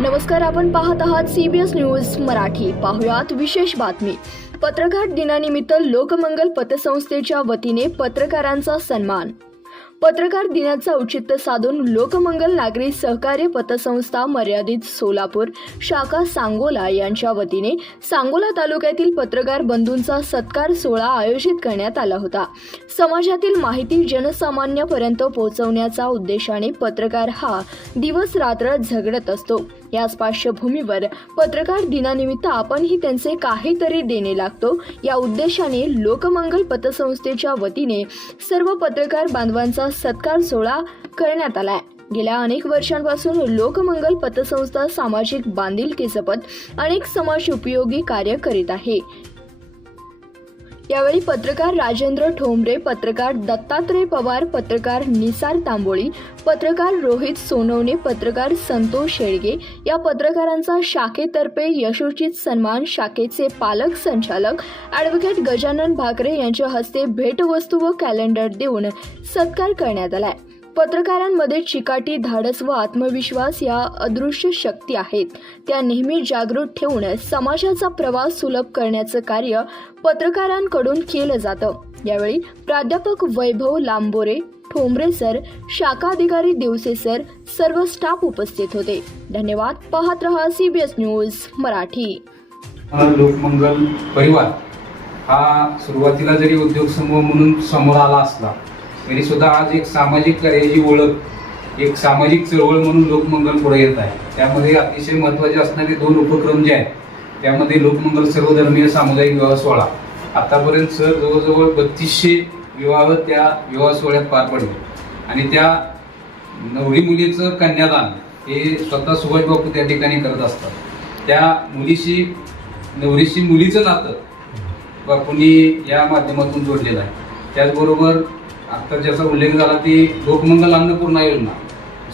नमस्कार आपण पाहत आहात सीबीएस न्यूज मराठी. पाहुयात विशेष बातमी. पत्रकार दिनानिमित्त लोकमंगल पतसंस्थेच्या वतीने पत्रकारांचा सन्मान. पत्रकार दिनाचं औचित्य साधून लोकमंगल नागरी सहकार्य पतसंस्था मर्यादित सोलापूर शाखा सांगोला यांच्या वतीने सांगोला तालुक्यातील पत्रकार बंधूंचा सत्कार सोहळा आयोजित करण्यात आला होता. समाजातील माहिती जनसामान्यापर्यंत पोहोचवण्याचा उद्देशाने पत्रकार हा दिवस रात्र झगडत असतो. याच पार्श्वभूमीवर पत्रकार दिनानिमित्त आपणही त्यांचे काहीतरी देणे लागतो. या उद्देशाने लोकमंगल पतसंस्थेच्या वतीने सर्व पत्रकार बांधवांचा सत्कार सोहळा करण्यात आलाय. गेल्या अनेक वर्षांपासून लोकमंगल पतसंस्था सामाजिक बांधिलकीसपत अनेक समाज उपयोगी कार्य करीत आहे. यावेळी पत्रकार राजेंद्र ठोंबरे पत्रकार दत्तात्रय पवार पत्रकार निसार तांबोळी पत्रकार रोहित सोनवणे पत्रकार संतोष शेळगे या पत्रकारांचा शाखेतर्फे यशोचित सन्मान शाखेचे पालक संचालक ॲडव्होकेट गजानन भाकरे यांच्या हस्ते भेटवस्तू व कॅलेंडर देऊन सत्कार करण्यात आलाय. पत्रकारांमध्ये चिकाटी धाडस व आत्मविश्वास या अदृश्य शक्ती आहेत. त्या नेहमी जागृत ठेवून समाजाचा प्रवास सुलभ करण्याचं कार्य पत्रकारांकडून केलं जातं. यावेळी प्राध्यापक वैभव लांबोरे ठोंबरे सर शाखा अधिकारी दिवसे सर सर्व स्टाफ उपस्थित होते. धन्यवाद. पाहत रहा सीबीएस न्यूज मराठी. लोकमंगल परिवार. हा सुरुवातीला जरी उद्योग समूह म्हणून समोर आला असला तरी सुद्धा आज एक सामाजिक कार्याची ओळख एक सामाजिक चळवळ म्हणून लोकमंगल पुढे येत आहे. त्यामध्ये अतिशय महत्त्वाचे असणारे दोन उपक्रम जे आहेत त्यामध्ये लोकमंगल सर्वधर्मीय सामुदायिक विवाह सोहळा. आतापर्यंत सर जवळजवळ बत्तीसशे विवाह त्या विवाह सोहळ्यात पार पडले. आणि त्या नवरी मुलीचं कन्यादान हे स्वतः सुभाष बापू त्या ठिकाणी करत असतात. त्या मुलीशी नवरीशी मुलीचं नातं बापूंनी या माध्यमातून जोडलेलं आहे. त्याचबरोबर आता ज्याचा उल्लेख झाला ती लोकमंगल अन्नपूर्णा योजना.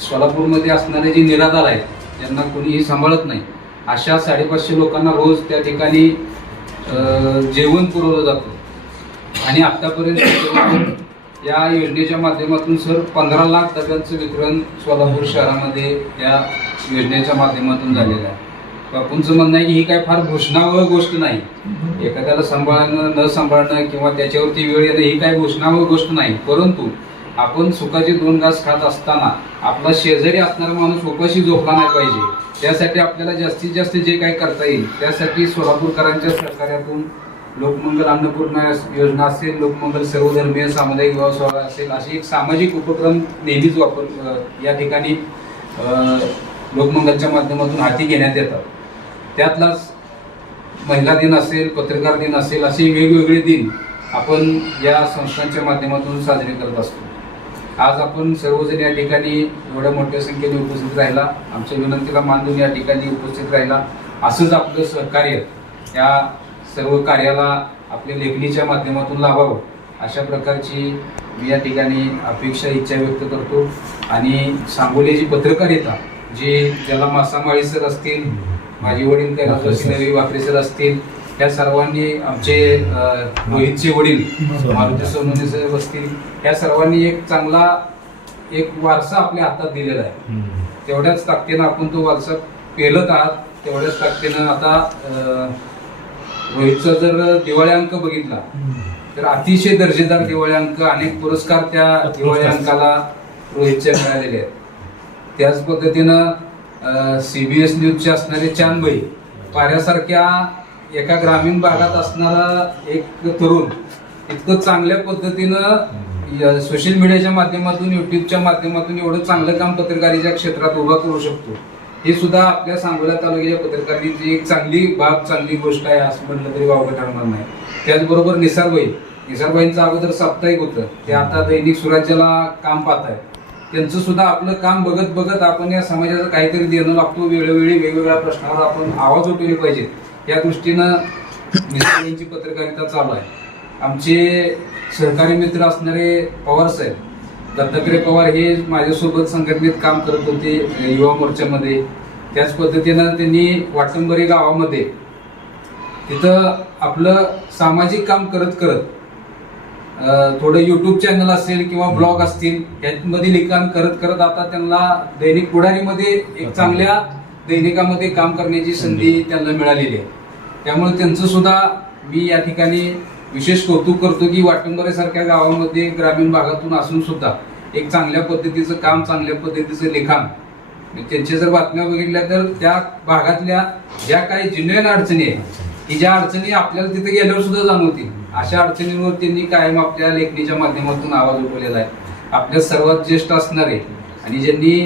सोलापूरमध्ये असणारे जे निराधार आहेत ज्यांना कोणीही सांभाळत नाही. अशा साडेपाचशे लोकांना रोज त्या ठिकाणी जेवण पुरवलं जातं. आणि आतापर्यंत या योजनेच्या माध्यमातून सर पंधरा लाख डब्यांचं वितरण सोलापूर शहरामध्ये या योजनेच्या माध्यमातून झालेलं आहे. बापूंचं म्हणणं आहे की ही काय फार घोषणावह गोष्ट नाही. एखाद्याला सांभाळणं न सांभाळणं किंवा त्याच्यावरती वेळ येणं ही काय घोषणावह गोष्ट नाही. परंतु आपण सुखाचे दोन घास खात असताना आपला शेजारी असणारा माणूस उपाशी झोपला नाही पाहिजे. त्यासाठी आपल्याला जास्तीत जास्त जे काही करता येईल त्यासाठी सोलापूरकरांच्या सहकार्यातून लोकमंगल अन्नपूर्णा योजना असेल लोकमंगल सर्वधर्मीय सामुदायिक विवाह सोहळा असेल असे एक सामाजिक उपक्रम नेहमीच वापर या ठिकाणी लोकमंगलच्या माध्यमातून हाती घेण्यात येतात. त्यातलाच महिला दिन असेल पत्रकार दिन असेल असे वेगवेगळे दिन आपण या संस्थांच्या माध्यमातून साजरे करत असतो. आज आपण सर्वजण या ठिकाणी एवढ्या मोठ्या संख्येने उपस्थित राहिला. आमच्या विनंतीला मान देऊन या ठिकाणी उपस्थित राहिला. असंच आपलं सहकार्य या सर्व कार्याला आपल्या लेखणीच्या माध्यमातून लाभावं अशा प्रकारची मी या ठिकाणी अपेक्षा इच्छा व्यक्त करतो. आणि सांगोली जी पत्रकारिता जी ज्याला मासामाळी सर असतील माझे वडील कैलास जोशी नवी वाकरे सर. असतील. त्या सर्वांनी आमचे रोहितचे वडील मारुती सोनवणे साहेब असतील या सर्वांनी एक चांगला एक वारसा आपल्या हातात दिलेला आहे. तेवढ्याच ताकदीनं आपण तो वारसा पेलत आहात तेवढ्याच ताकदीनं आता रोहितचा जर दिवाळी अंक बघितला तर अतिशय दर्जेदार दिवाळी अंक अनेक पुरस्कार त्या दिवाळी अंकाला रोहितचे मिळालेले आहेत. त्याच पद्धतीनं सीबीएस न्यूजचे असणारे चांदबाई पाऱ्यासारख्या एका ग्रामीण भागात असणारा एक तरुण इतकं चांगल्या पद्धतीनं सोशल मीडियाच्या माध्यमातून युट्यूबच्या माध्यमातून एवढं चांगलं काम पत्रकारीच्या क्षेत्रात उभा करू शकतो हे सुद्धा आपल्या सांगोला तालुक्याच्या पत्रकारांची एक चांगली बाब चांगली गोष्ट आहे असं म्हटलं तरी वावगं ठरणार नाही. त्याचबरोबर निसारबाई निसारबाईंचं अगोदर साप्ताहिक होतं. ते आता दैनिक सुराज्याला काम पाहत आहे त्यांचं सुद्धा आपलं काम बघत बघत आपण या समाजाचं काहीतरी देणं लागतो. वेळोवेळी वेगवेगळ्या प्रश्नावर आपण आवाज उठवले पाहिजेत. या दृष्टीनं यांची पत्रकारिता चालू आहे. आमचे सहकारी मित्र असणारे पवार साहेब दत्तात्रय पवार हे माझ्यासोबत संघटनेत काम करत होते युवा मोर्चामध्ये. त्याच पद्धतीनं त्यांनी वाटंबरी गावामध्ये तिथं आपलं सामाजिक काम करत करत थोडं युट्यूब चॅनल असेल किंवा ब्लॉग असतील यामध्ये लिखाण करत करत आता त्यांना दैनिक पुढारीमध्ये एक चांगल्या दैनिकामध्ये काम करण्याची संधी त्यांना मिळालेली आहे. त्यामुळे त्यांचं सुद्धा मी या ठिकाणी विशेष कौतुक करतो की वाटंबरेसारख्या गावामध्ये ग्रामीण भागातून असून सुद्धा एक चांगल्या पद्धतीचं काम चांगल्या पद्धतीचं लिखाण. आणि त्यांच्या जर बातम्या बघितल्या तर त्या भागातल्या ज्या काही जिन्नयन अडचणी आहेत की ज्या अडचणी आपल्याला तिथे गेल्यावर सुद्धा जाणवतील. अशा अडचणींवर त्यांनी कायम आपल्या लेखणीच्या माध्यमातून आवाज उठवलेला आहे. आपल्या सर्वात ज्येष्ठ असणारे आणि ज्यांनी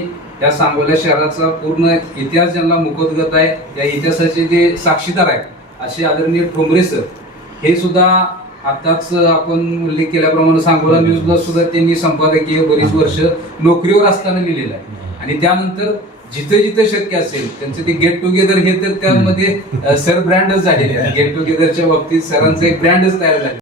या सांगोला शहराचा पूर्ण इतिहास ज्यांना मुखोद्गत आहे त्या इतिहासाचे जे साक्षीदार आहेत असे आदरणीय ठोंबरे सर हे सुद्धा आताच आपण उल्लेख केल्याप्रमाणे सांगोला न्यूजला सुद्धा त्यांनी संपादकीय बरीच वर्ष नोकरीवर असताना लिहिलेलं आहे. आणि त्यानंतर जिथे जिथे शक्य असेल त्यांचं ते गेट टुगेदर हे तर त्यामध्ये सर ब्रँडच झालेले आहे गेट टुगेदरच्या बाबतीत सरांचं एक ब्रँडच तयार झाले